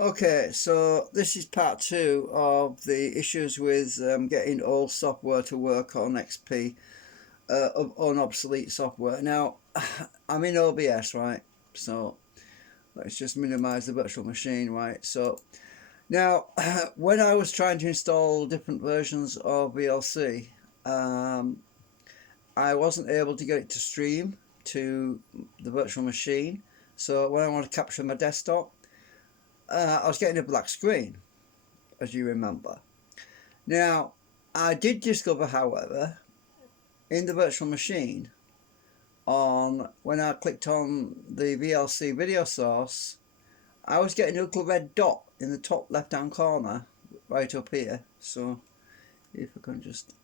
Okay, so this is part two of the issues with getting old software to work on XP, on obsolete software. Now, I'm in OBS, right? So let's just minimize the virtual machine, right? So now, when I was trying to install different versions of VLC, um, I wasn't able to get it to stream to the virtual machine. So when I want to capture my desktop, I was getting a black screen, as you remember. Now, I did discover, however, in the virtual machine, on when I clicked on the VLC video source, I was getting a little red dot in the top left-hand corner, right up here. So, if I can just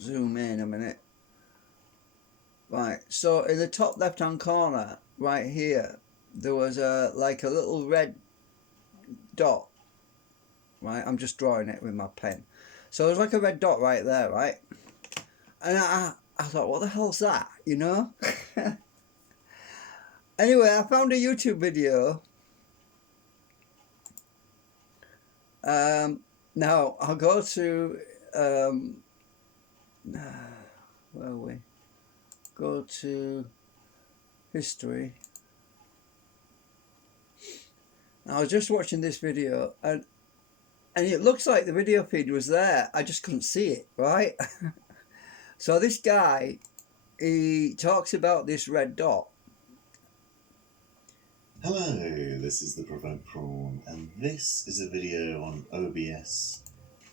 zoom in a minute. Right, so in the top left-hand corner, right here, there was a little red dot. Right, I'm just drawing it with my pen. So there's like a red dot right there, right? And I thought, what the hell's that? You know? Anyway, I found a YouTube video. Now, I'll go to, where are we? Go to history. I was just watching this video, and it looks like the video feed was there. I just couldn't see it, right? So this guy, he talks about this red dot. Hello, this is the Provoked Prawn, and this is a video on OBS,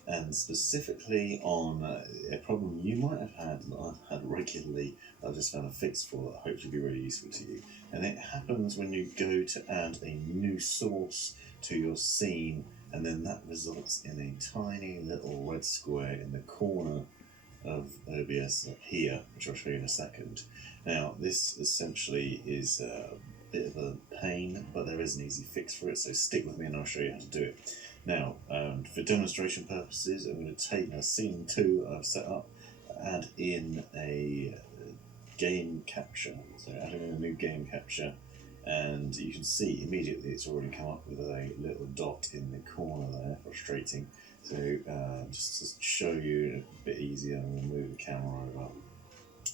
and specifically on a problem you might have had, that I've had regularly, that I've just found a fix for that hopefully will be really useful to you. And it happens when you go to add a new source to your scene, and then that results in a tiny little red square in the corner of OBS up here, which I'll show you in a second. Now, this essentially is a bit of a pain, but there is an easy fix for it, so stick with me and I'll show you how to do it. Now, for demonstration purposes, I'm going to take a scene 2 that I've set up, add in a game capture. So adding in a new game capture, and you can see immediately it's already come up with a little dot in the corner there, frustrating. So just to show you a bit easier, I'm going to move the camera over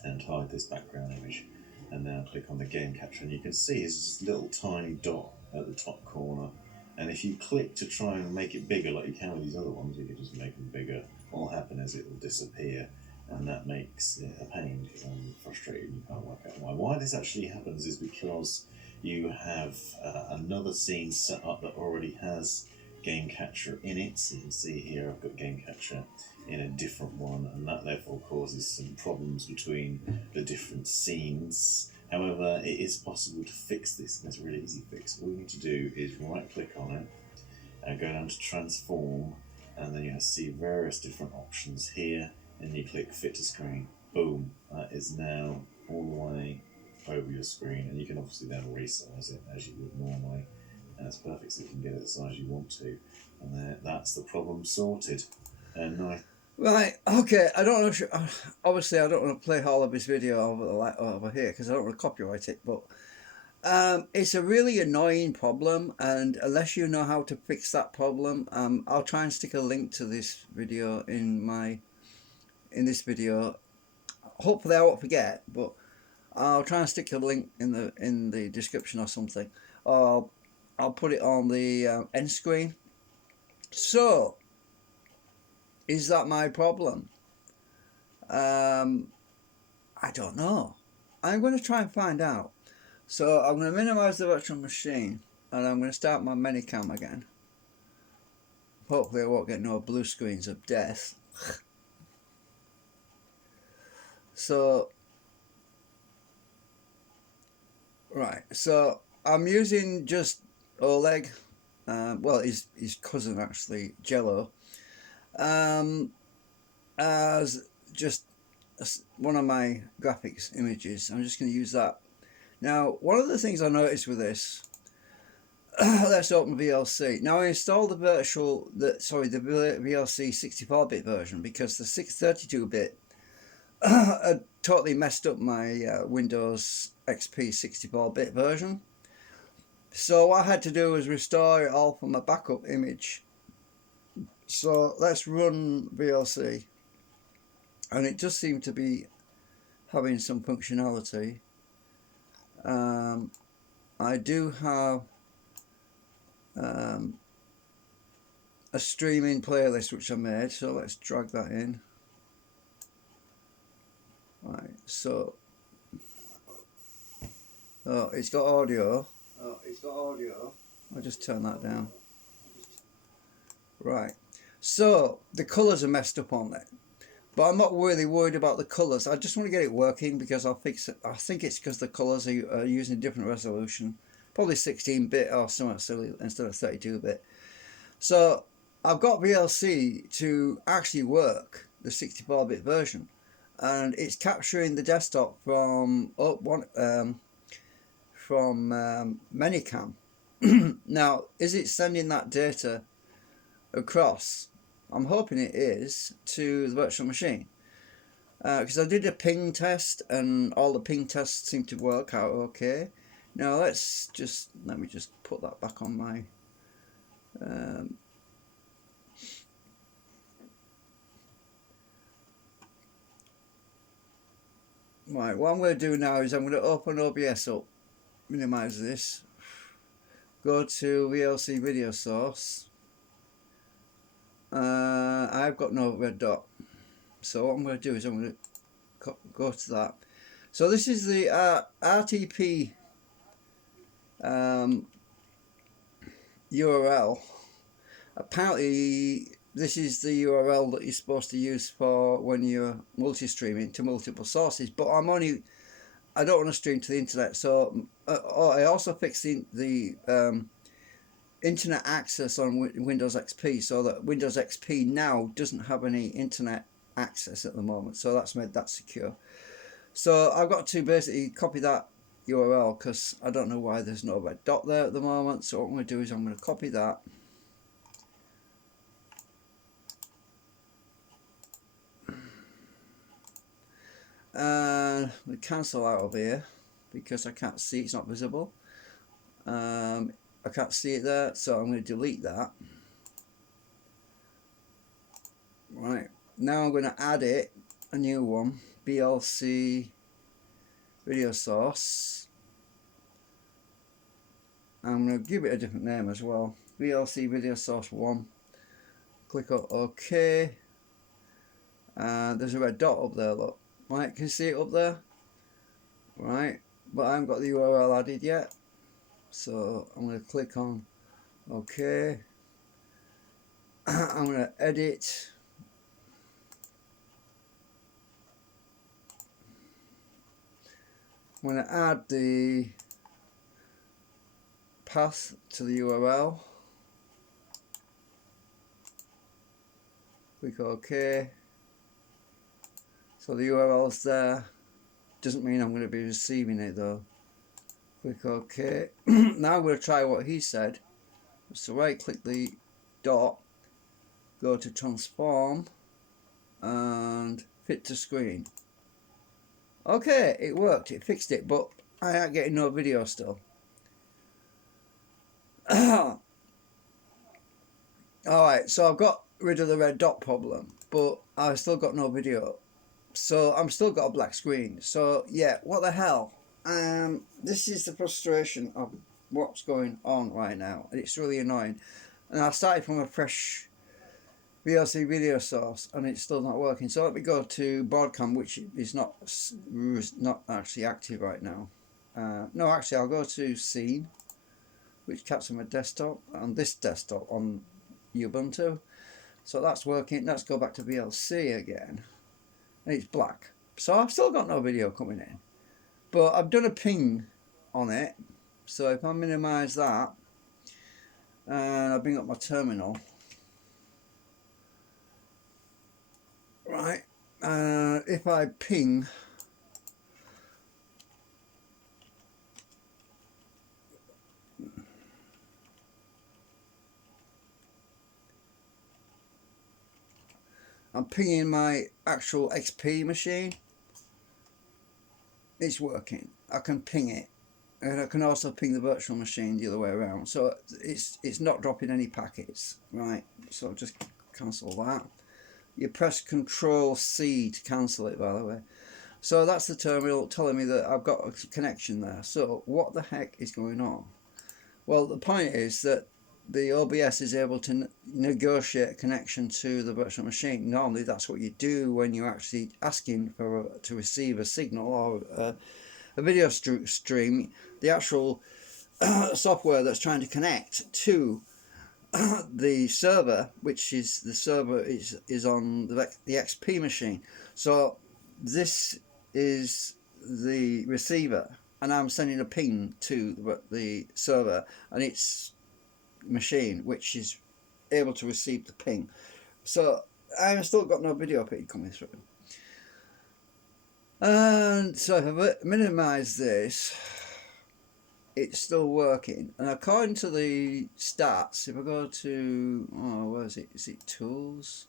and hide this background image, and now click on the game capture, and you can see it's this little tiny dot at the top corner. And if you click to try and make it bigger like you can with these other ones, you can just make them bigger. What will happen is it will disappear, and that makes it a pain because I'm frustrated and you can't work out why. Why this actually happens is because you have another scene set up that already has game capture in it. So you can see here I've got game capture in a different one, and that therefore causes some problems between the different scenes. However, it is possible to fix this, and it's a really easy fix. All you need to do is right click on it and go down to transform, and then you see various different options here, and you click fit to screen. Boom, that is now all the way over your screen, and you can obviously then resize it as you would normally, and it's perfect so you can get it the size you want to, and then that's the problem sorted. And nice. Right, okay, I don't know, obviously I don't want to play all of this video over here because I don't want to copyright it, but it's a really annoying problem, and unless you know how to fix that problem, I'll try and stick a link to this video in this video. Hopefully I won't forget, but I'll try and stick a link in the description or something, or I'll put it on the end screen. So, is that my problem? I don't know. I'm going to try and find out. So I'm going to minimize the virtual machine, and I'm going to start my minicam again. Hopefully I won't get no blue screens of death. So, right, so I'm using just Oleg, well his cousin actually, Jello, as just one of my graphics images. I'm just going to use that. Now, one of the things I noticed with this, let's open VLC. Now I installed the VLC 64-bit version because the 32-bit had totally messed up my Windows XP 64-bit version. So what I had to do was restore it all from a backup image. So let's run VLC, and it does seem to be having some functionality. I do have a streaming playlist which I made, so let's drag that in. Right, so it's got audio. I'll just turn that down. Right, so the colours are messed up on it, but I'm not really worried about the colours. I just want to get it working because I'll fix it. I think it's because the colours are using a different resolution, probably 16-bit or something silly instead of 32-bit. So I've got VLC to actually work the 64-bit version, and it's capturing the desktop from Minicam. Now, is it sending that data across? I'm hoping it is to the virtual machine, because I did a ping test and all the ping tests seem to work out okay. Now let me just put that back on my right, what I'm going to do now is I'm going to open OBS up, minimize this, go to VLC video source. I've got no red dot, so what I'm going to do is I'm going to go to that. So this is the RTP URL. Apparently this is the URL that you're supposed to use for when you're multi-streaming to multiple sources, but I don't want to stream to the internet, so I also fixed the internet access on Windows XP, so that Windows XP now doesn't have any internet access at the moment, so that's made that secure. So I've got to basically copy that URL because I don't know why there's no red dot there at the moment. So what I'm going to do is I'm going to copy that, and we cancel out of here because I can't see, it's not visible. I can't see it there, so I'm going to delete that. Right, now I'm going to add it, a new one, VLC video source. I'm going to give it a different name as well, VLC video source 1. Click on OK, and there's a red dot up there, look. Right, can you see it up there? Right, but I haven't got the URL added yet, so I'm going to click on OK. I'm going to edit. I'm going to add the path to the URL. Click OK. So the URL's there. Doesn't mean I'm going to be receiving it though. Click OK. Now I'm going to try what he said. So right click the dot, go to transform and fit to screen. Okay, it worked, it fixed it, but I ain't getting no video still. Alright, so I've got rid of the red dot problem, but I've still got no video. So I'm still got a black screen. So yeah, what the hell? This is the frustration of what's going on right now, and it's really annoying. And I started from a fresh VLC video source, and it's still not working. So let me go to Broadcom, which is not actually active right now. No, actually, I'll go to Scene, which captures my desktop, on this desktop on Ubuntu. So that's working. Let's go back to VLC again, and it's black. So I've still got no video coming in, but I've done a ping on it. So if I minimize that and I bring up my terminal, right, if I ping, I'm pinging my actual XP machine. It's working. I can ping it. and I can also ping the virtual machine the other way around. So it's not dropping any packets, right? So just cancel that. You press Control C to cancel it, by the way. So that's the terminal telling me that I've got a connection there. So what the heck is going on? Well, the point is that the OBS is able to negotiate a connection to the virtual machine. Normally, that's what you do when you're actually asking to receive a signal or a video stream. The actual software that's trying to connect to the server, which is the server is on the XP machine. So this is the receiver, and I'm sending a ping to the server and its machine, which is able to receive the ping. So I've still got no video feed coming through. And so if I minimize this, it's still working. And according to the stats, if I go to, where is it? Is it Tools?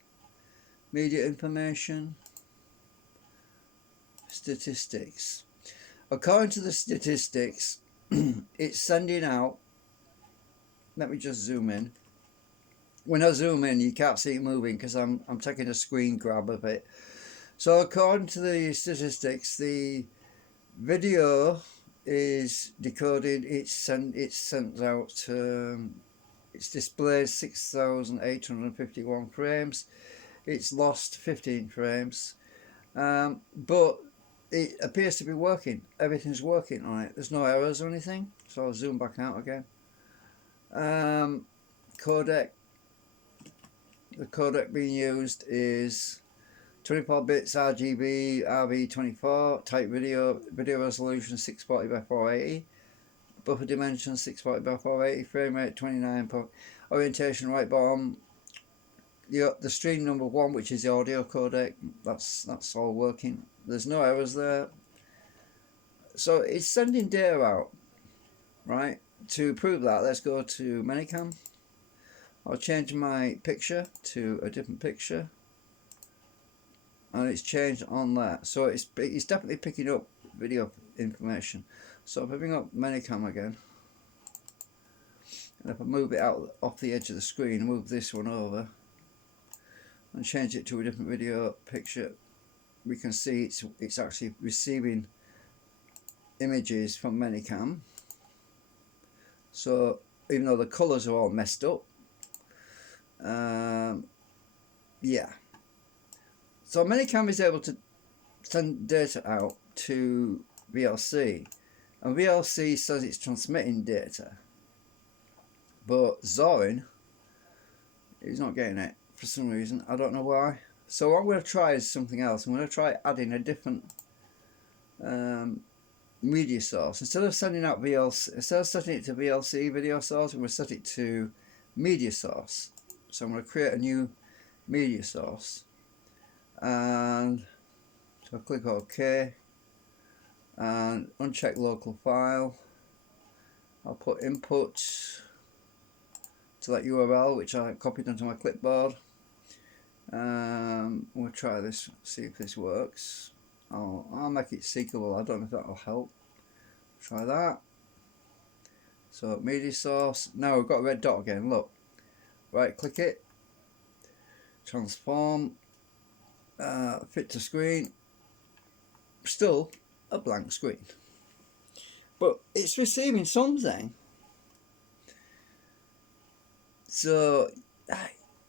Media Information? Statistics. According to the statistics, it's sending out, let me just zoom in. When I zoom in, you can't see it moving because I'm taking a screen grab of it. So according to the statistics, the video is decoded. It's sent out. It's displayed 6,851 frames. It's lost 15 frames, but it appears to be working. Everything's working on it. There's no errors or anything. So I'll zoom back out again. Codec. The codec being used is 24 bits RGB RV24, type video resolution 640 by 480, buffer dimension 640 by 480, frame rate 29. Orientation right bottom. The stream number 1, which is the audio codec, that's all working. There's no errors there. So it's sending data out, right? To prove that, let's go to Minicam. I'll change my picture to a different picture, and it's changed on that. So it's definitely picking up video information. So if I bring up Minicam again, and if I move it out off the edge of the screen, move this one over, and change it to a different video picture, we can see it's actually receiving images from Minicam. So even though the colours are all messed up, yeah. So Minicam is able to send data out to VLC, and VLC says it's transmitting data, but Zorin is not getting it for some reason. I don't know why. So what I'm going to try is something else. I'm going to try adding a different media source. Instead of sending out VLC, instead of setting it to VLC video source, I'm going to set it to media source. So I'm going to create a new media source, and so I click OK and uncheck local file. I'll put input to that URL, which I copied onto my clipboard. We'll try this, see if this works. I'll make it seekable. I don't know if that'll help. Try that. So media source. Now we've got a red dot again. Look. Right click it. Transform. Fit to screen. Still a blank screen. But it's receiving something. So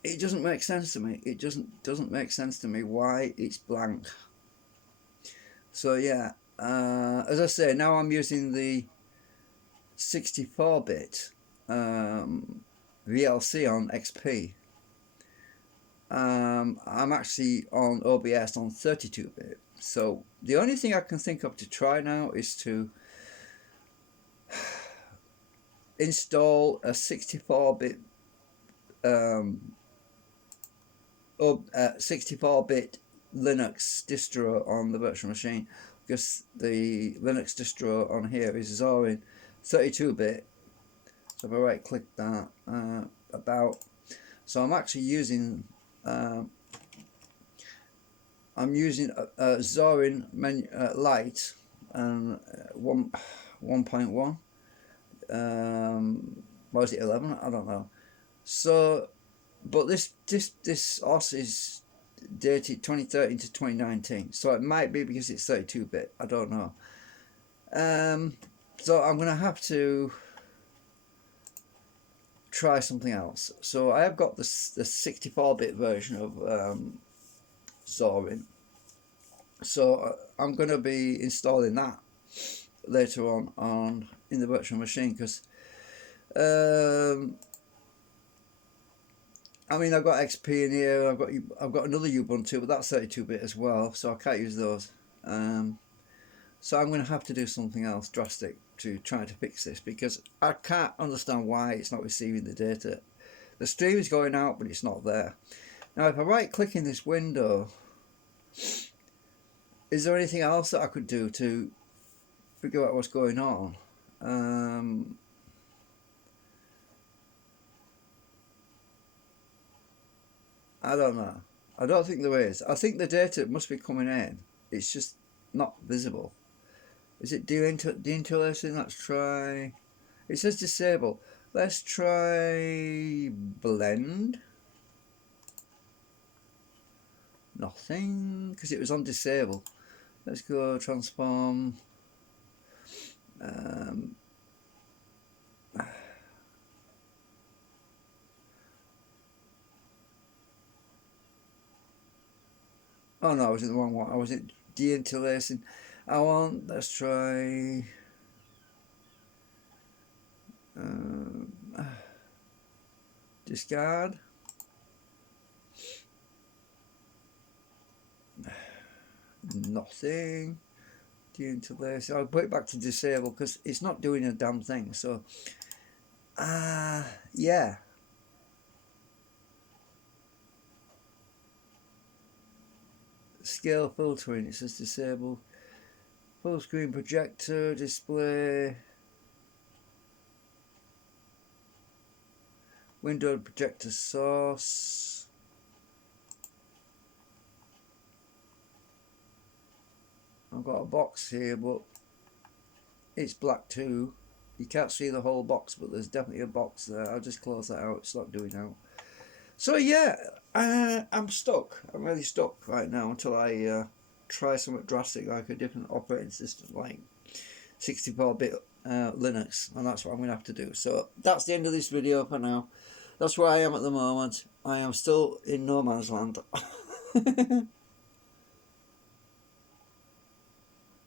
it doesn't make sense to me. It doesn't make sense to me why it's blank. So yeah, as I say, now I'm using the 64-bit VLC on XP. I'm actually on OBS on 32-bit. So the only thing I can think of to try now is to install a 64-bit 64-bit Linux distro on the virtual machine, because the Linux distro on here is Zorin 32-bit. So if I right click that, so I'm actually using I'm using a Zorin Lite, and 1.1. Was it 11? I don't know. So, but this OS is dated 2013 to 2019, so it might be because it's 32-bit. I don't know. So I'm gonna have to try something else. So I have got the 64-bit version of ZORIN. So I'm going to be installing that later on in the virtual machine, because I mean, I've got XP in here. I've got another Ubuntu, but that's 32-bit as well, so I can't use those. So I'm going to have to do something else drastic to try to fix this, because I can't understand why it's not receiving the data. The stream is going out, but it's not there. Now, if I right click in this window, is there anything else that I could do to figure out what's going on? I don't know. I don't think there is. I think the data must be coming in. It's just not visible. Is it deinterlacing? Let's try. It says disable. Let's try blend. Nothing, because it was on disable. Let's go transform. Oh no, I was in the wrong one. I was in deinterlacing. Let's try. Discard. Nothing. Deinterlacing. I'll put it back to disable because it's not doing a damn thing. So, yeah. Scale filtering, it says disable. Full screen projector, display. Window projector source. I've got a box here, but it's black too. You can't see the whole box, but there's definitely a box there. I'll just close that out. It's not doing out. So yeah, I'm stuck. I'm really stuck right now until I try something drastic, like a different operating system, like 64-bit Linux, and that's what I'm going to have to do. So that's the end of this video for now. That's where I am at the moment. I am still in no man's land.